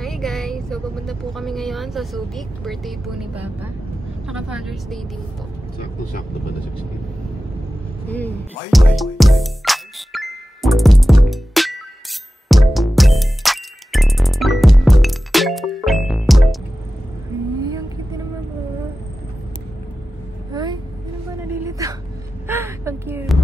Hi guys! So, pupunta po kami ngayon sa Subic. Birthday po ni Papa. Saka Father's Day din po. Sakto-sakto pa na 16. Ay, ang cute naman po. Ay, ano ba nalilito? Ang cute.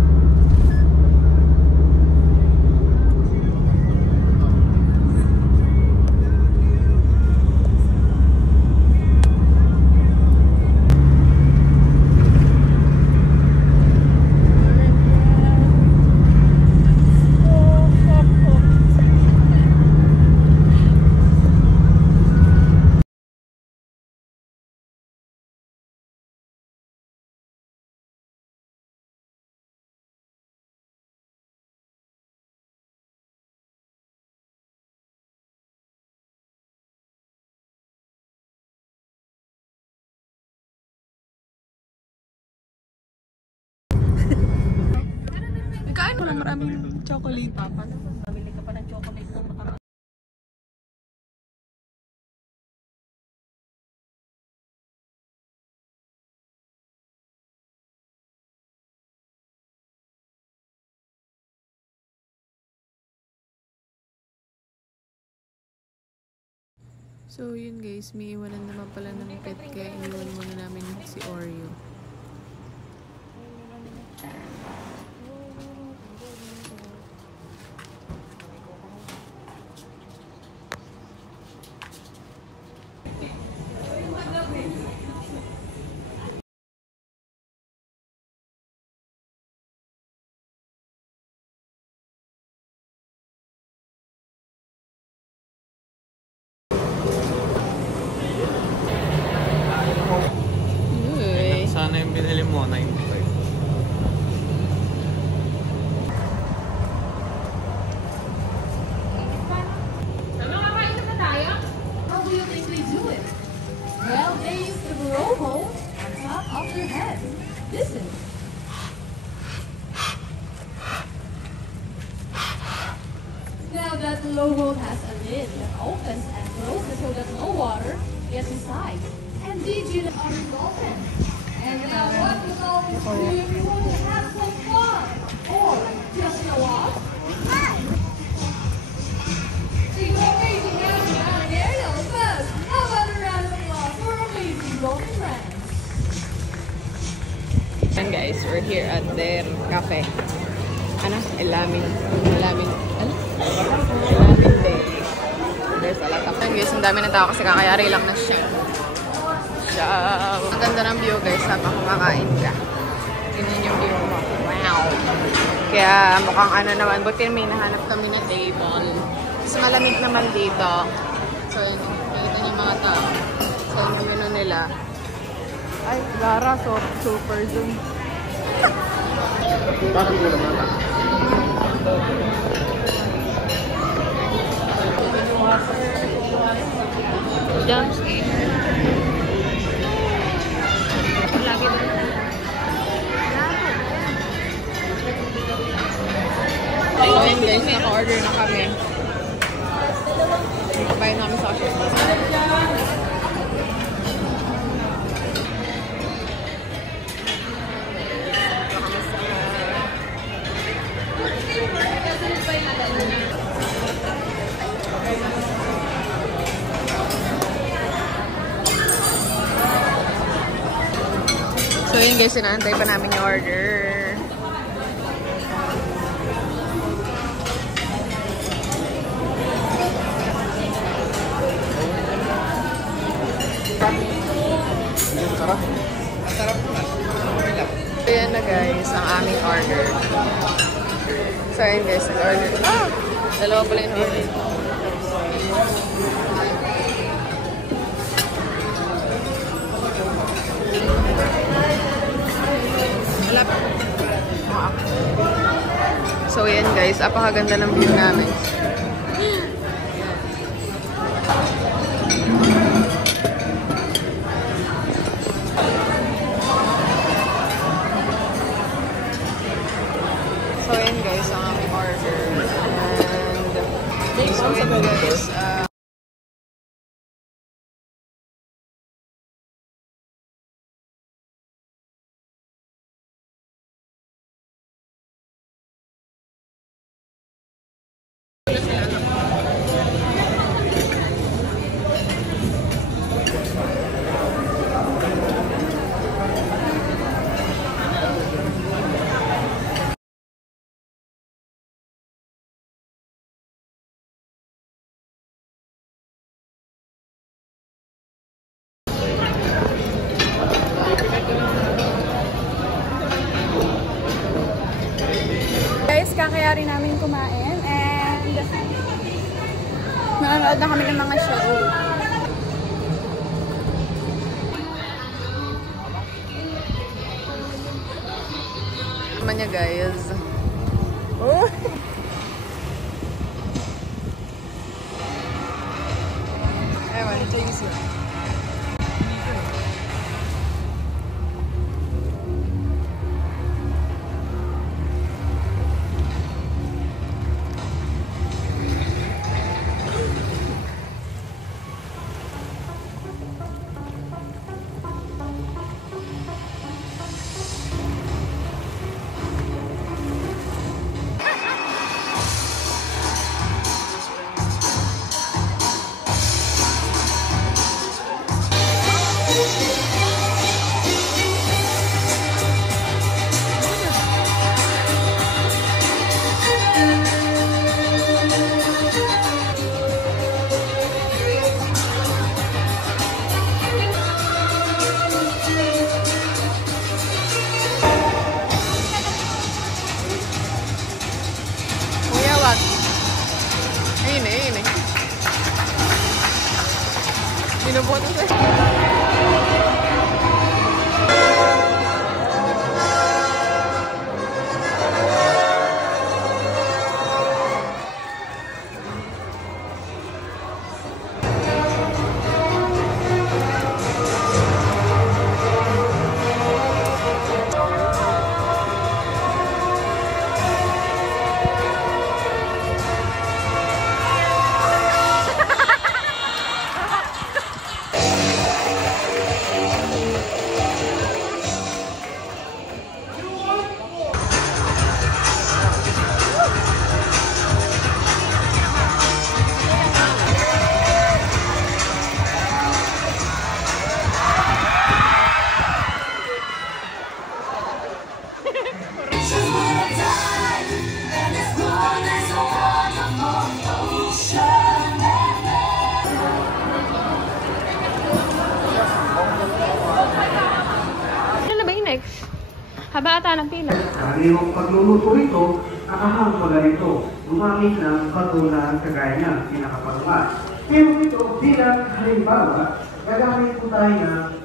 Kain mo lang maraming chocolate. Papa, pabili ka pa ng chocolate kung makaraan. So yun guys, may iwanan naman pala ng pet kaya iniwan muna namin si Oreo. Sana yung binili mo, 95. How do you think they do it? Well, they use the blow hole on top of their head. Listen. Now that blow hole has a lid that opens and closes so that no water gets inside. And did you know our dolphin? And now what the dolphins do if you want to have some fun? Or just show off? Siguro amazing having out an aerial first. How about a round of applause for amazing dolphin friends? And guys, we're here at their cafe. Ano? Elamin. Elamin. Ano? Elamin Day. There's a lot of time guys. Ang dami ng tao kasi kakayari lang na siya. So, ang ganda ng view guys habang kumakain ka. Tingnan yung view mo. Wow! Kaya mukhang ano naman. Buti may nahanap kami na table. Kasi malamig naman dito. So, yun. Nakita niyo mga tao. So, yung menu nila. Ay, Lara. So, super zoom. Bakit mo naman? Jump scare. Lagi ba? Ayun guys, naka-order na kami. Nakabayan namin sa cashier. So yun guys, inaantay pa namin yung order. Sarap. Sarap na. So yan na guys, ang aming order. So yun guys, nag-order. Ah! Dalawa pala yung order. So yan guys, apakaganda ng view namin. So yan guys, ang aming order. And so yan guys, kakayari namin kumain. And nanonood na kami ng mga show. Naman niya guys. Oh! Ewan, Chinese yun. Ayun eh. Binubuto siya. Haba ata ng pila. Karaniwang pagluluto ito, nakahang pala ito. Gumamit ng bato na kagaya ng pinakapaluan. Pero ito, bilang halimbawa, gagamit po tayo ng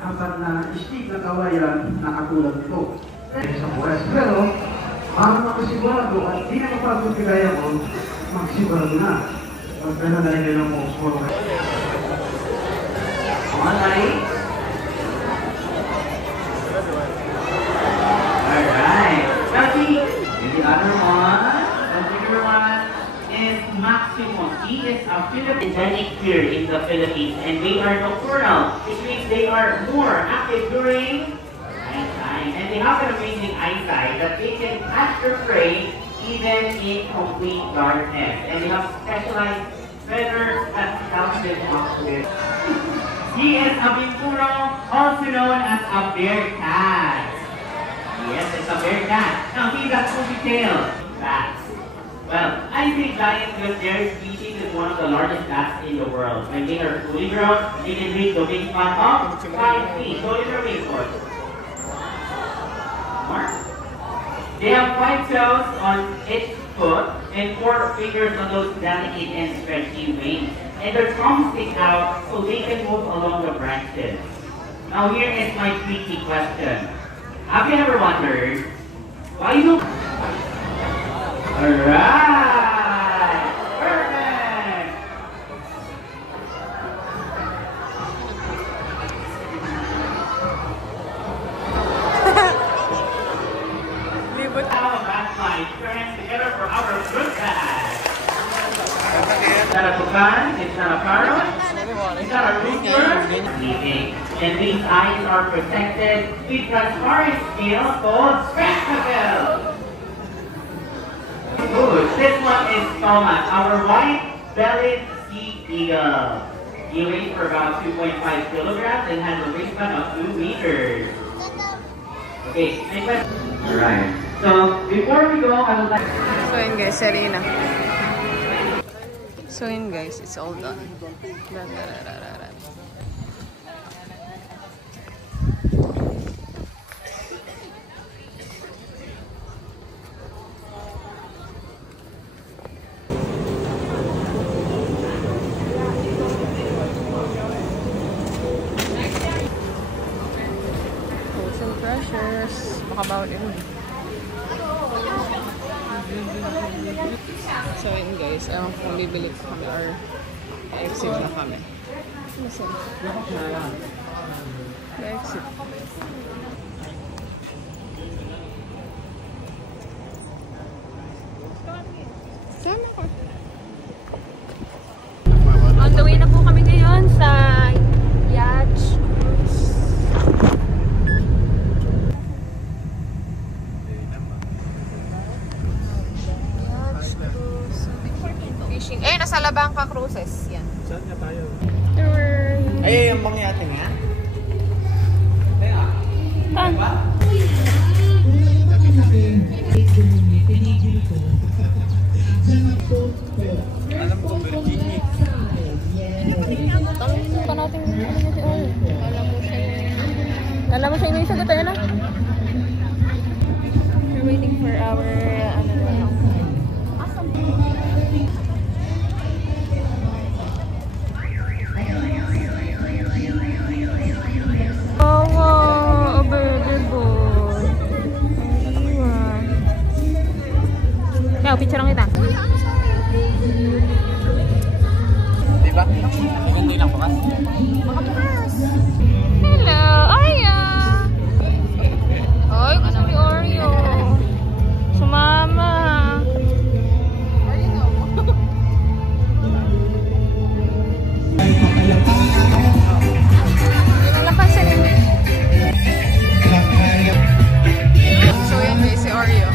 apat na stick na kawayan na katulad nito. Sa buwas. Pero, para makasigurado at di na mapagod kagaya mo, magsigurado na. Magdala na rin ng mga suro. Alright. The other one is Maximo. He is a endemic here in the Philippines, and they are nocturnal, which means they are more active during nighttime. And they have an amazing eyesight that they can catch their prey even in complete darkness. And they have specialized feathers that help them walk with. He is a Bimpuro, also known as a bear cat. Yes, it's a bear cat. Now he's a poofy-tailed bat. Well, I think giant their species is one of the largest bats in the world. When they are fully grown, they can reach the wingspan of 5 feet. So it's their wing force. More. They have 5 toes on each foot and 4 fingers on those delicate and stretchy wings. And their tongues stick out so they can move along the branches. Now here is my tricky question. Have you ever wondered why you don't? Alright! Perfect! Our bad side friends together for our good bag. Is that a pecan? Is that a carrot? Is that a rooster? And these eyes are protected with transparent scales called spectacles. Good. This one is Thomas, our white-bellied sea eagle. He weighs for about 2.5 kilograms and has a wingspan of 2 meters. Okay, next question. Alright. So, before we go, I would like... So yun guys, Serena. So yun guys, it's all done. nakabawal yun. So yun guys, ewan kung bibili ko kami or exit na kami. Exit. Sama ko. On the way na po kami ngayon sa Yacht Cruise. Fishing. Eh, nasa Labangka Cruises. Yan. Saan nga tayo? Ay, yung mangyate nga. Alam ko, Virginia. Tanong pa natin ano niya si Oy. Alam mo siya yung sagot tayo na? We're waiting for our ano na lang. Oh, wow, a baby boy. Ang iwan. Kaya, picture lang kita. Diba? Hindi lang bukas. Hello, Aya! Ay, gusto ni Oreo. Sumama. Nalapasin niyo. So yan guys, si Oreo.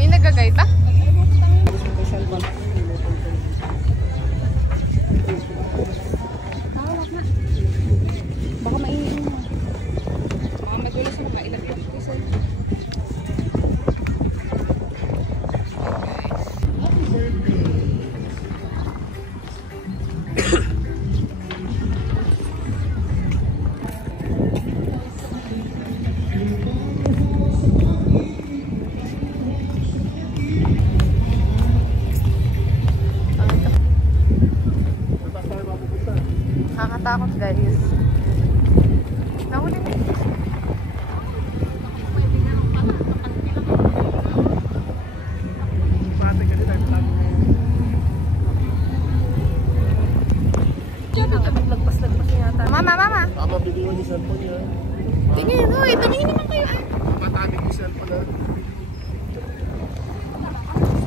May nagagaita? Baka mainit mo. Baka madulas na makailag-lag kasi. Nakakatakot guys. Nahuli na. Lagpas-lagpas yata. Mama, mama. Baka mabigyan yung cellphone niya. Tingin, uy, tingin naman kayo. Matamig yung cellphone na.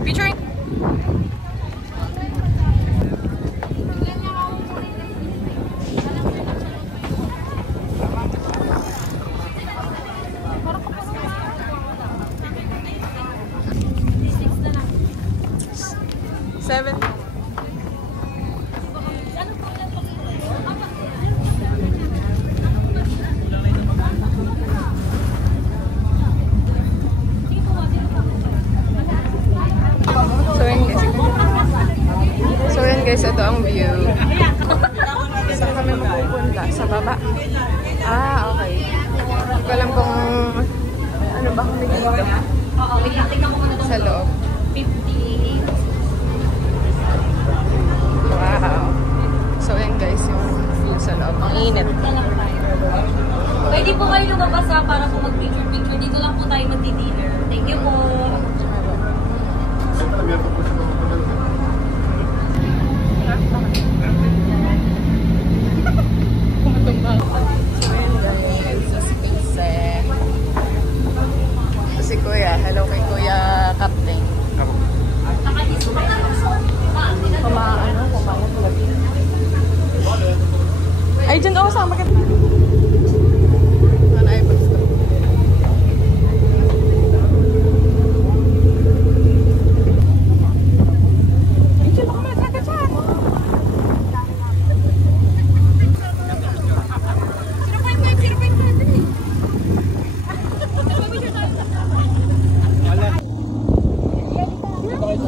Picturing. Seven. So yun guys, ito ang view. Saan kami mapupunta? Sa baba? Ah, okay. Hindi ko alam kung ano ba kami dito. Sa loob. Wow. So yun guys, yung view sa loob. Ang init. Pwede po kayo lumabas para po mag-picture-picture. Dito lang po tayo magdi-dinner. Thank you po. Meron po siya mga So yun guys, sa space eh. Si Kuya. Hello kay Kuya Captain. Kumaano? Ay, dyan ako sama kita. Ano ay basta?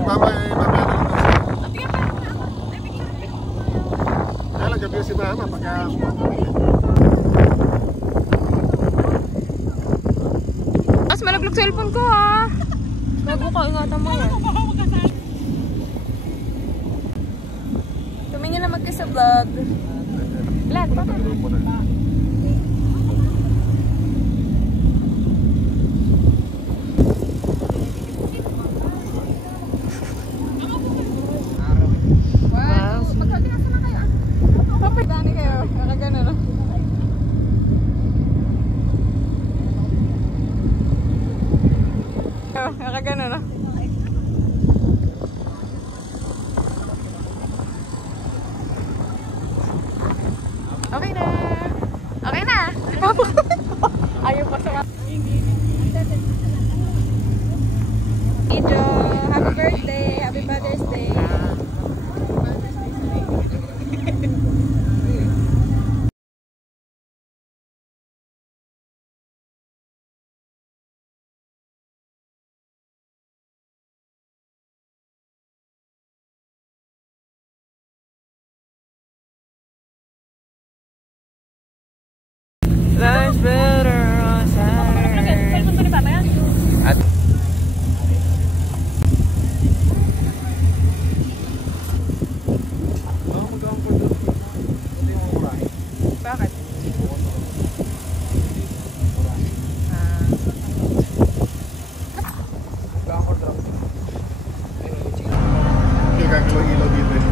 Kaya lang gabi si mama pagka... Mas malaglag cellphone ko ha. Bago ka, ingatan mo yan. Tumingin na magka sa vlog. Vlog, pa ba? Wow. Magkaginasan na kayo. Papadani kayo. Nakagano no? Nakagano no? Okay na. Okay na. Ayaw pa sa video. Happy birthday. Happy Mother's Day. Life's better on Saturday. At bakit? Yung gagawin ilaw dito eh.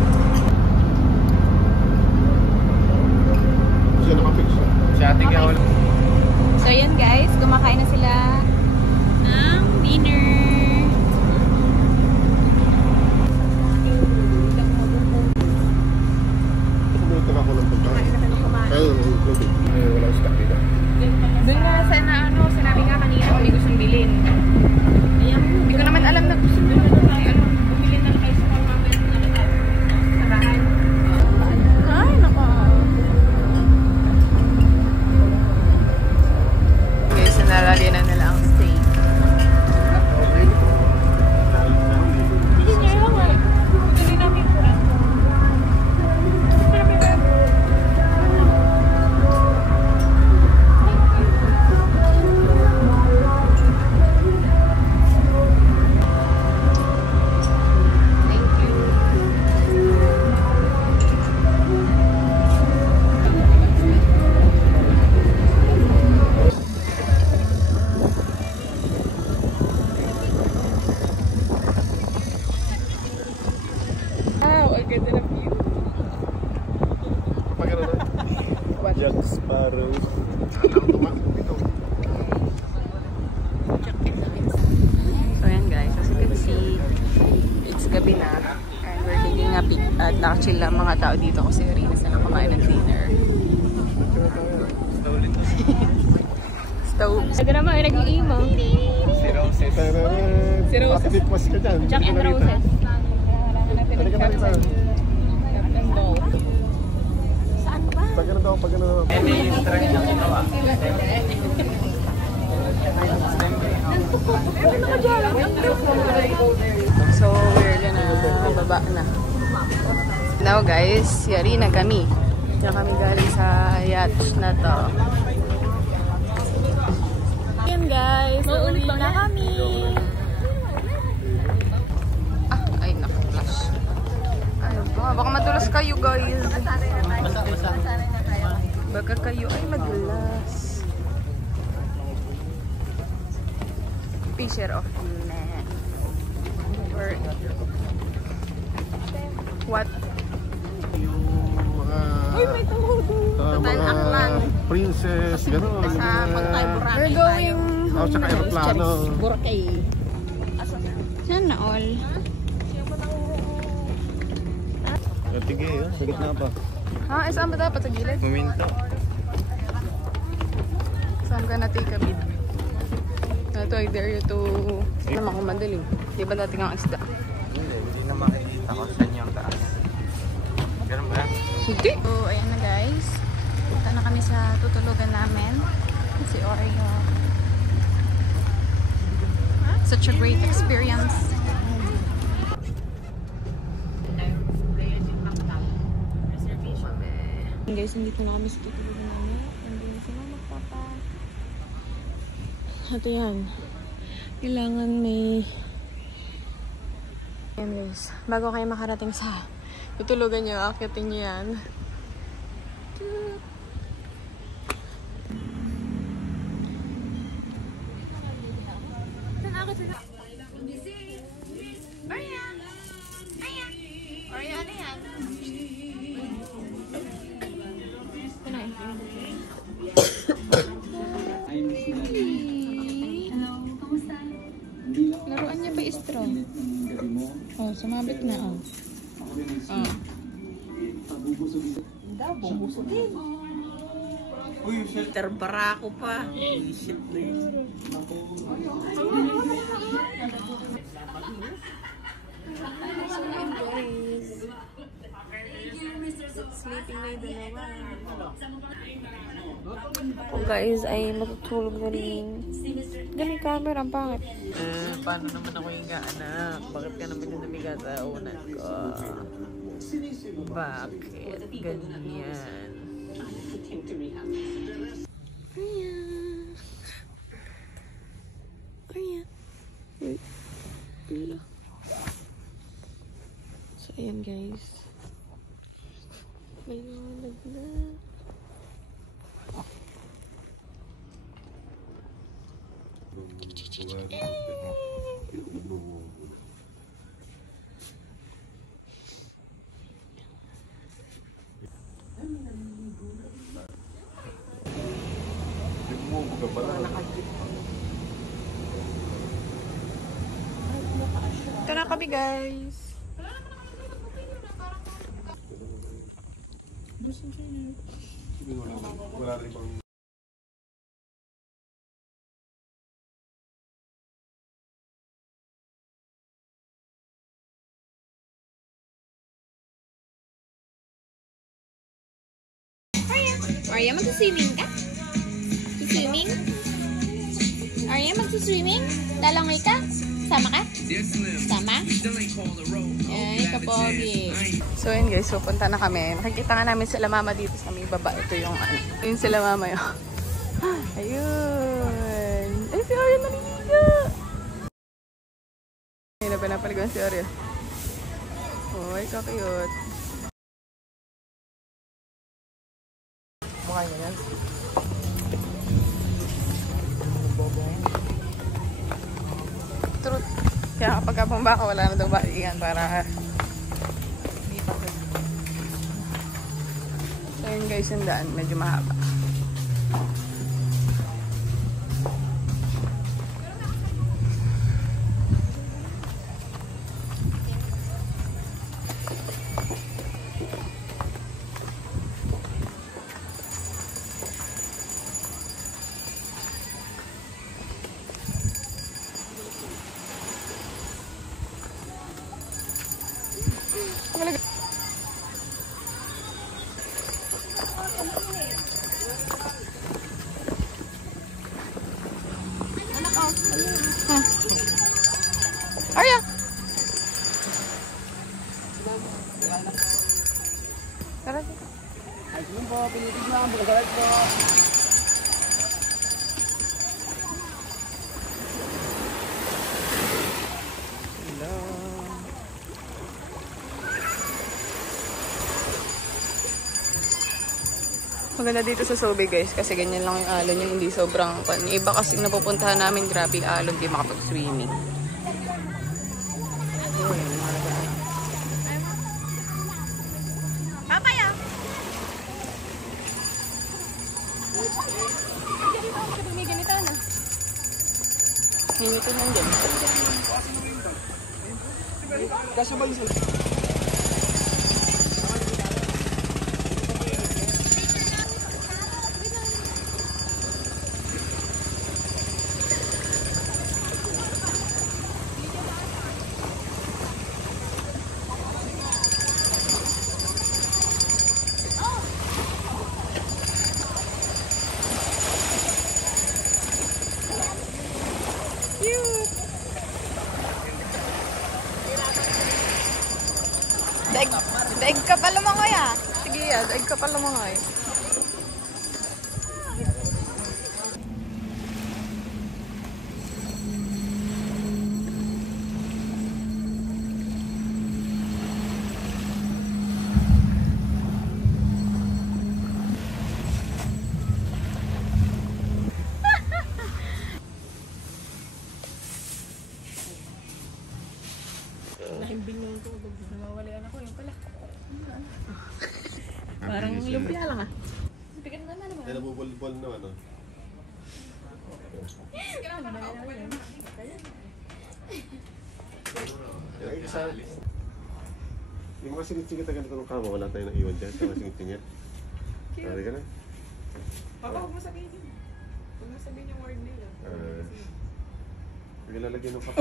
Siya nakapix siya. Si ate kaya wala. So yun guys, kumakain na sila ng dinner. Kumulitag ako ng pagkain. Kaya yung tubig. Wala yung stock dito. Doon nga sa sinabi nga kanina kung may gustong bilhin. Hindi ko naman alam na gusto mo. Bumili na lang kayo sa mga sa bahay. Ay, nako. Guys, nalalagay na nila ang steak. Jack Sparrow. So yan guys, as you can see, it's gabi na and we're taking a peek at nakachill lang mga tao dito kasi rin na sila kumain ng dinner. Stove. Saga naman, ay nag-iimaw. Si Roses. Si Roses. Patipos ka dyan. Jack and Roses. Halika na rito. Captain Ball. Pag ano daw, pag ano daw. Hindi yung track na ginawa. So, we're gonna baba na. Now guys, yari na kami. Diyan kami galing sa yacht na to. Yan guys, uuwi na kami. Ay naku, flash. Ay baka madulas kayo guys. Baka kayo ay madulas. Picture of man. What? Yung mga... Uy, may tumudo. Mga princess, gano'n. We're going... Oh, tsaka aeroplano. Boracay. Sana all. Tige, sagot na pa. Ha? Saan ba dapat? Sa gilid? Puminto. So I'm gonna take a bit. Ito, I dare you to... Hindi naman kung madaling. Di ba dating ang isda? Hindi na makikita ko saan yung taas. Ganun ba? Hindi. So, ayan na guys. Punta na kami sa tutulugan namin. Si Oreo. Such a great experience. Guys, hindi ko na kami sa tutulugan namin. Hindi sila magpapa. Ito yan. Kailangan may... Yan guys. Bago kayo makarating sa tutulugan nyo, akitin nyo yan. Laruan niya ba straw? Oh, sumabit na oh. Oh. Uy, shelter barako pa. Shit na yun. Sleeping na yung dalawa. Guys, ay matutulog na rin. Diyan may camera, ang pangit. Paano naman ako yung anak? Bakit ka naman yung namiga sa unan ko? Bakit? Ganyan. So, ayan guys. Mayalag na. Ito na kami guys. Wala rin bang... Arya, magsuswimming ka? Swimming? Arya, magsuswimming? Lalangoy ka? Sama ka? Sama? Ay, kapogi. So, yun guys, pupunta na kami. Nakikita nga namin sila mama dito sa may baba. Ito yung ano. Yun sila mama yun. Ayun. Ay, si Arya naliliga. Ayun na pinapaligan si Arya. Uy, kakiyot. Mukha niya yan. Truth. Kaya kapag kapang baka wala na daw balikan para hindi pa. So yun guys, yung daan. Medyo mahaba. Arya! Tara dito. Ay, yun po, pinitig na ang pagkasalat po. Maganda dito sa Sobe guys kasi ganyan lang yung alon yung hindi sobrang pan. Iba kasi napupuntahan namin grabe yung alon, di makapag-swimming. Papaya! May ganito na. Hinito na dyan. Kasi ba yung Daig ka pala mga kuya. Sige yan. Ay ka pala mga eh. Parang lumpia lang ah. Kaya nabubol-bol na ano. Kaya isa. Yung mga singit-singit na ganito ng kama, wala tayong naiwan dyan sa mga singit-singit. Nari ka na? Papa, huwag mo sabihin yun. Huwag mo sabihin yung word nila. Lalagyan ng kape.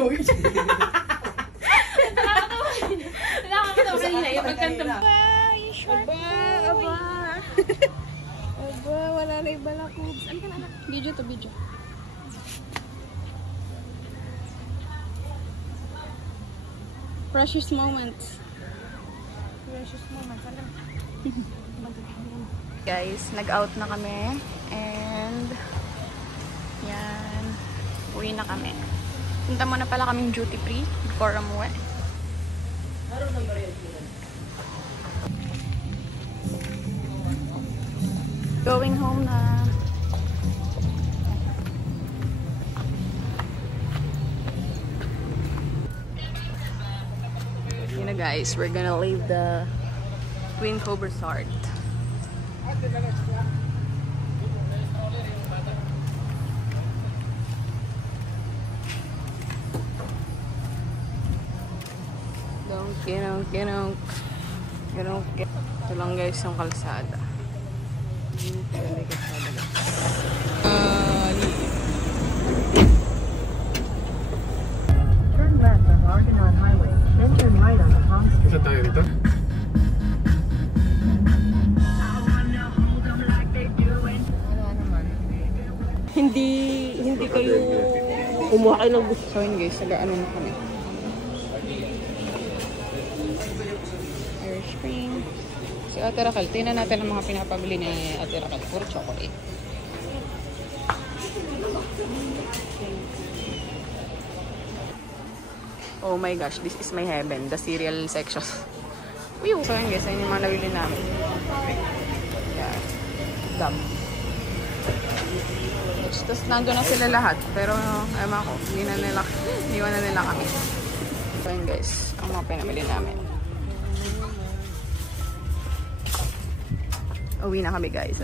Nakakatawa kanina yung pagkanta mo. Aba. Aba, wala na iba na ko. Ano ka na anak? Video to video. Precious moments. Precious moments. Ano? Guys, nag-out na kami. And yan. Uwi na kami. Punta muna pala kaming duty free before umuwi. Going home na. You know guys, we're gonna leave the Queen Cove Resort. Ito lang guys yung kalsada. Turn left on Argonaut Highway, then turn right on the Palm Street. Saan tayo dito? Hindi kayo kumuha kayo ng gusto. So yun guys, ano na kami. Irish cream. Si Ate Raquel, tingnan natin ang mga pinapabili ni Ate Raquel. Puro chocolate. Oh my gosh, this is my heaven. The cereal section. Uy, so yun guys, ayun yung mga nabili namin. Yeah. Dam. Tapos nandun na sila lahat. Pero, ewan ko, iniwan na nila kami. So yun guys, ang mga pinamili namin. Uwi na kami guys.